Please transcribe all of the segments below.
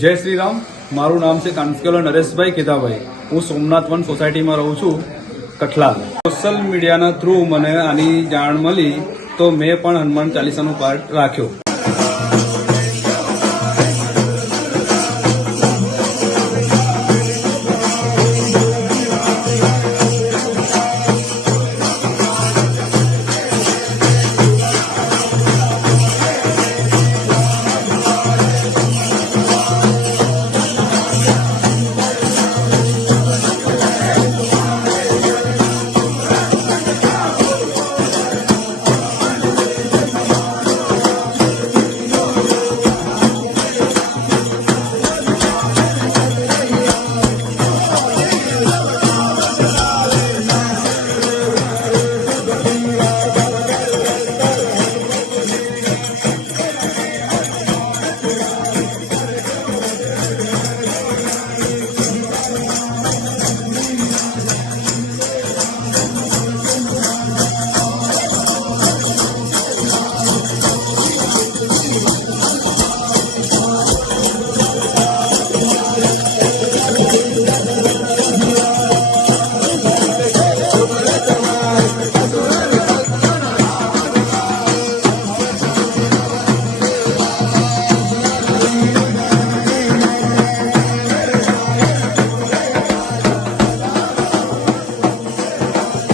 જય શ્રી રામ. મારું નામ છે કાંસ્કેલો નરેશભાઈ કેદાભાઈ. હું સોમનાથ વન સોસાયટીમાં રહું છું, કઠલાલ. સોશિયલ મીડિયાના થ્રુ મને આની જાણ મળી તો મેં પણ હનુમાન ચાલીસાનો પાઠ રાખ્યો.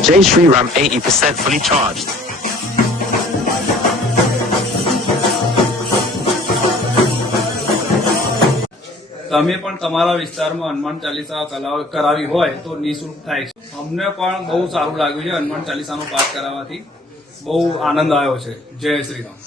Jai Shri Ram 80% fully charged. તમે પણ તમારા વિસ્તારમાં હનુમાન ચાલીસા કરાવી હોય તો નિઃશુલ્ક થાય છે. અમને પણ બહુ સારું લાગ્યું છે હનુમાન ચાલીસાનો પાઠ કરાવવાથી. બહુ આનંદ આવ્યો છે. જય શ્રી રામ.